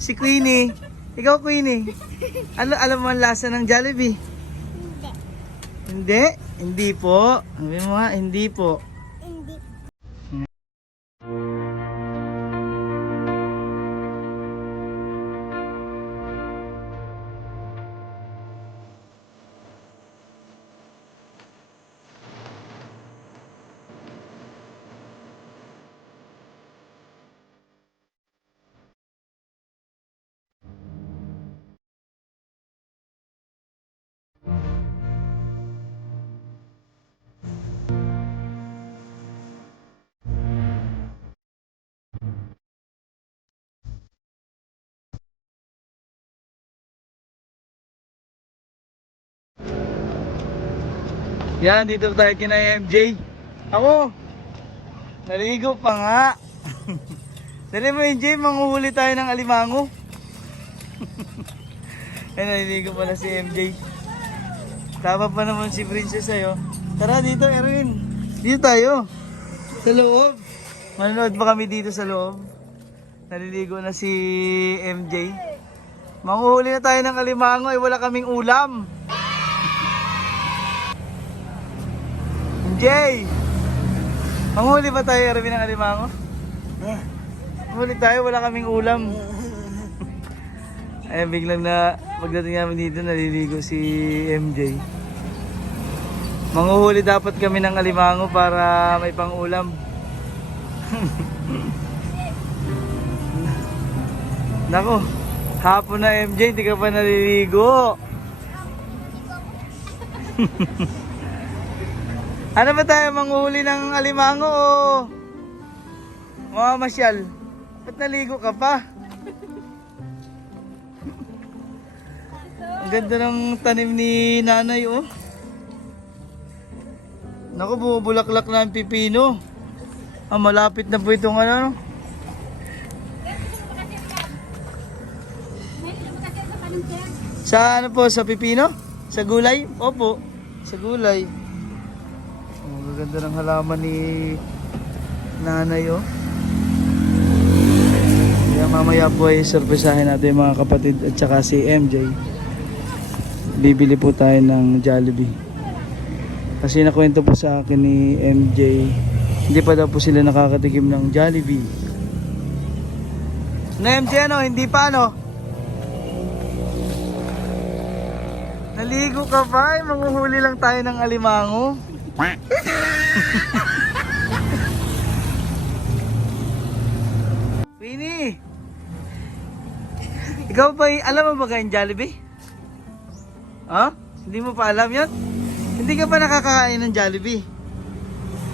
Si Queenie. Ikaw, Queenie. Alam mo ang lasa ng Jollibee? Hindi. Hindi po. Sabi mo nga, hindi po. Yan, dito tayo kina MJ. Ako, naligo pa nga. Dali mo MJ, manguhuli tayo ng alimango. Ay, naliligo pala si MJ. Tama pa naman si Princess sa'yo. Tara dito, Erwin. Dito tayo. Sa loob. Manonood pa kami dito sa loob. Naliligo na si MJ. Manguhuli na tayo ng alimango, ay wala kaming ulam. MJ! Manghuli ba tayo, Erwin, ng alimango? Manghuli tayo, wala kaming ulam. Ay, biglang na pagdating namin dito, naliligo si MJ. Manghuhuli dapat kami ng alimango para may pang-ulam. Nako, hapon na MJ, hindi ka pa naliligo. Ano ba tayo, manghuli ng alimango o mamamasyal? Ba't naligo ka pa? Ang ganda ng tanim ni nanay, oh. Naku, bumubulaklak na ang pipino. Ah, malapit na po itong ano. Sa ano po, sa pipino? Sa gulay? Opo, sa gulay. Ang ganda ng halaman ni nanay, oh. Kaya mamaya po ay surprisahin natin mga kapatid at saka si MJ. Bibili po tayo ng Jollibee. Kasi nakwento po sa akin ni MJ, hindi pa daw po sila nakakatikim ng Jollibee. Na MJ, ano? Hindi pa, ano? Naligo ka pa? Manguhuli lang tayo ng alimango. Winnie, ikaw ba, alam mo ba yung Jollibee? Ha? Hindi mo pa alam yun? Hindi ka pa nakakakain ng Jollibee?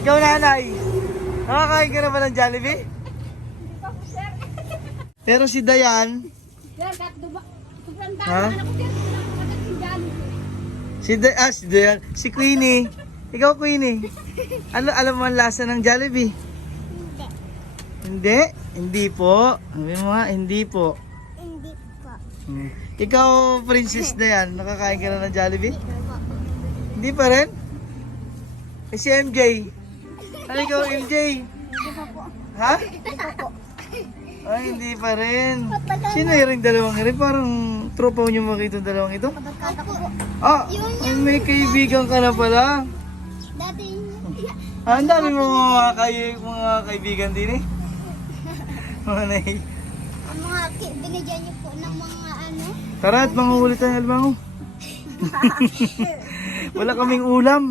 Ikaw, nanay, nakakain ka na ba ng Jollibee? Pero si Dayan, ha? Si Dayan, si Queenie. Ikaw, Queenie, alam mo ang lasa ng Jollibee? Hindi. Hindi po. Sabi mo nga, hindi po. Hindi po. Ikaw, Princess na yan, nakakain ka na ng Jollibee? Hindi pa rin? Eh, si MJ. Ano ikaw, MJ? Hindi pa po. Ha? Hindi pa po. Ay, hindi pa rin. Sino yung dalawang rin? Parang tropa nyo makita yung dalawang ito? Kabarkada ko po. Ah, ay, may kaibigan ka na pala. Dati Ah, ang dami mo mga kaibigan din eh. Mga nai- ang mga binigyan niyo po ng mga ano. Tara at manguhuli tayo ng alimango. Wala kaming ulam.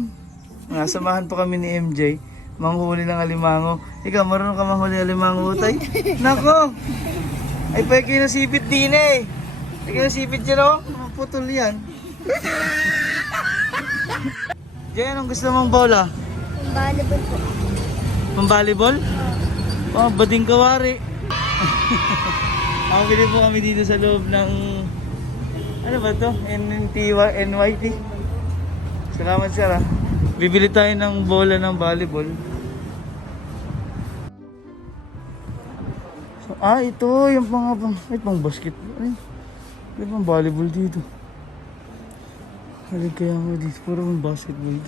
Nasamahan pa kami ni MJ. Manghuli ng alimango. Ikaw, marunong ka manghuli ng alimango, tay? Nako! Ay, pwede kayo nasipit din eh. Pwede kayo nasipit dyan, oh. Putol yan. Jay, anong gusto mong bola? Volleyball po. Pang-volleyball? Oh, bading kawari. Bili po kami dito sa loob ng ano ba to? NYT. Salamat, sir, ah. Bibili tayo ng bola ng volleyball. So, ito yung pang basketball. May pang volleyball dito. Halig kaya mo dito. Puro pang basketball.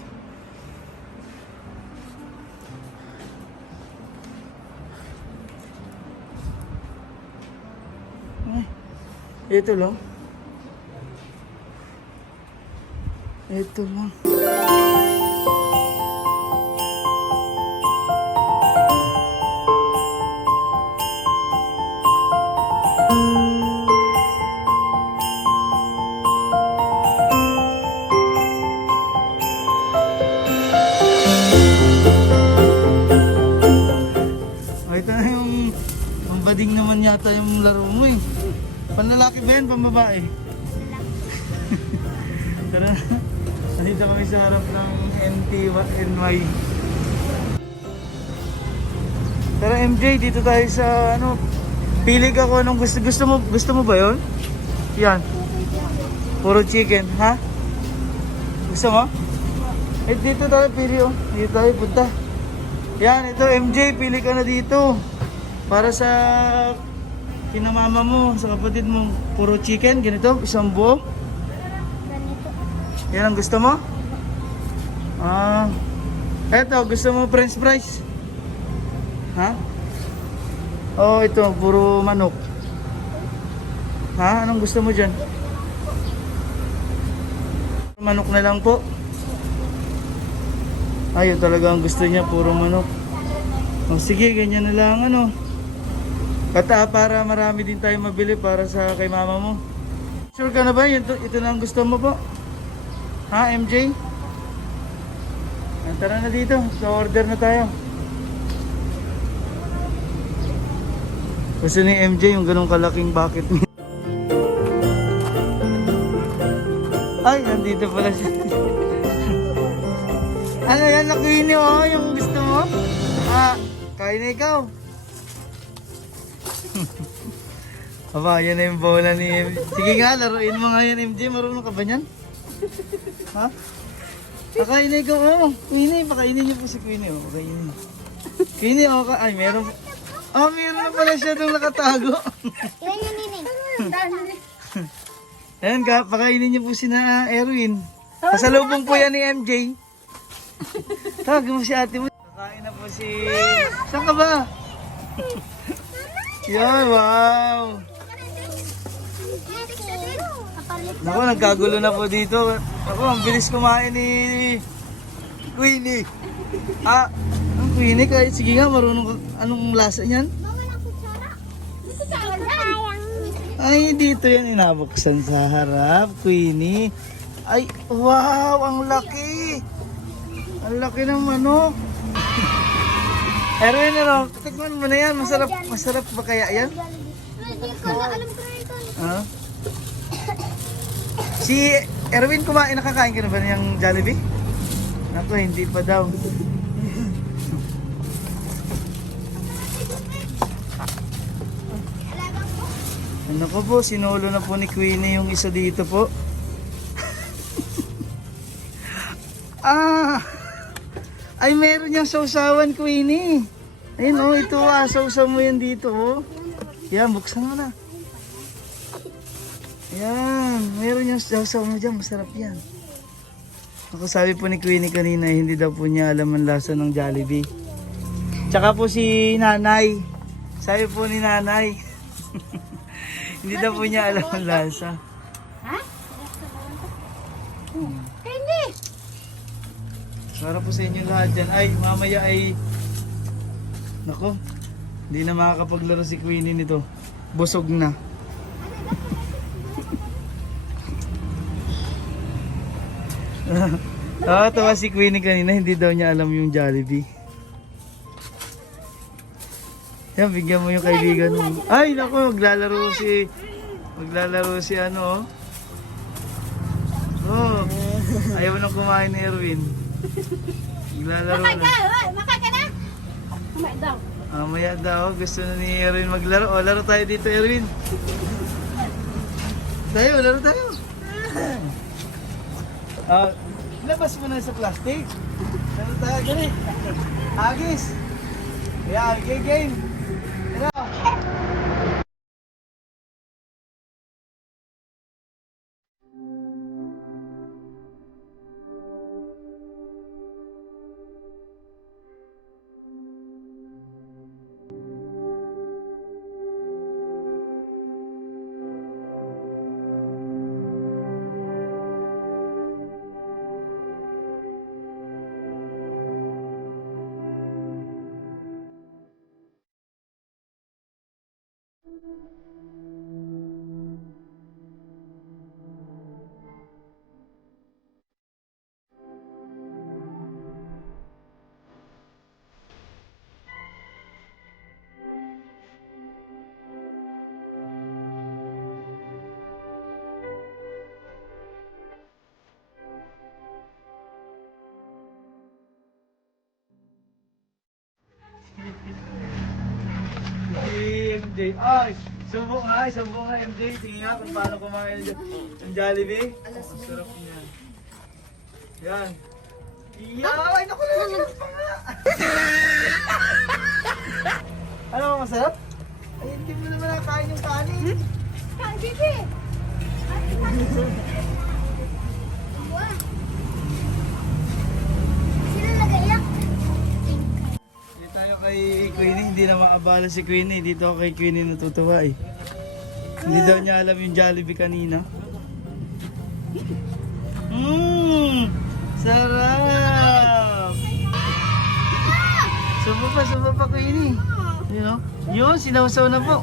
Ay. Ito lang. Ito lang. Oh, ito na yung pambading naman yata yung laro mo eh. Panlalaki ba yan? Pambabae? Tara, nandito kami sa harap ng NTNY. Tara MJ, dito tayo sa ano. Pili ka kung anong gusto mo ba yon? Yan. Puro chicken, ha? Gusto mo? Eh dito tayo pili oh. Dito tayo punta. Yan, ito MJ, pili ka na dito. Para sa kinamama mo, sa kapatid mo, puro chicken, ganito, isang buo. Ganito. Yan ang gusto mo? Ah. Eto, gusto mo french fries? Ha? Oh, ito, puro manok. Ha? Anong gusto mo dyan? Manok na lang po. Ayun talaga ang gusto niya, puro manok. Oh, sige, ganyan na lang ano. Kata para marami din tayo mabili para sa kay mama mo. Sure ka na ba? Ito na ang gusto mo po? Ha, MJ? Tara na dito. So order na tayo. Gusto ni MJ yung ganong kalaking bucket niya. Ay, nandito pala siya. Ano yan? Nakuini mo yung gusto mo? Ah, kain na ikaw. Aba, yan na yung bola ni MJ. Sige nga, laruin mo nga yan MJ. Marunong ka ba yan? Ha? Pakain na ikaw. Oh, Queenie, pakainin niyo po si Queenie. Oh, pakainin. Queenie, oh, ay, meron. Oh, meron na pala siya doon nakatago. Ilan yung nining? Ayan ka, pakainin niyo po si na Erwin. Pasalubong po yan ni MJ. Tawag mo si ate mo. Kakain na po si... Saan ka ba? Yan, wow. Naku, nagkagulo na po dito. Ako, ang bilis kumain ni Queenie. Ah, ang Queenie, kahit sige nga, marunong ka. Anong lasa niyan? Mama ng kutsara. Kutsara dyan. Ay, dito yan inabuksan sa harap, Queenie. Ay, wow, ang laki. Ang laki ng manok. Erwin, ano, tikman mo na yan. Masarap ba kaya yan? Hindi ko na alam ko na ito. Ha? Si Erwin, nakakain ka na ba niyang Jollibee? Naku, hindi pa daw. Ano ko po, sinolo na po ni Queenie yung isa dito po. Ah! Ay, meron niyang sausawan, Queenie. Ayun oh, ito sausaw mo yan dito oh. Yan, buksan mo na. Yan, meron niyang sausaw mo dyan, masarap yan. Ako sabi po ni Queenie kanina, hindi daw po niya alam ang lasa ng Jollibee. Tsaka po si Nanay. Sabi po ni Nanay. Hindi daw po niya alam ang lasa. Ha? Hindi. Para po sa inyo lahat dyan. Ay, mamaya ay... Nako, hindi na makakapaglaro si Queenie nito. Busog na. Tawa si Queenie kanina, hindi daw niya alam yung Jollibee. Yan, bigyan mo yung kaibigan mo. Ay, naku, maglalaro si ano, oh. Ayaw nang kumain ni Erwin. Maglalaro na. Maka ka na? Kumay daw. Mamaya daw, gusto na ni Erwin maglaro. O, laro tayo dito, Erwin. Laro tayo. Labas mo na sa plastic. Laro tayo, gani. Agis. Kaya, game. Tara. Ay, sumbong nga MJ. Tingnan nga kung paano kumain ng Jollibee. Oh, sarap niyan. Yan. Ay, naku na lang pa nga. Ano mo masarap? Ay, hindi mo naman nakain yung kanin. Bibi! Wah! Sino nag-iyak? Dito tayo kay Queenie. Hindi na maabala si Queenie. Dito ako kay Queenie natutuwa eh. Hindi daw niya alam yung Jollibee kanina. Sarap! Subo pa Queenie. You know? Yun, sinawsaw na po.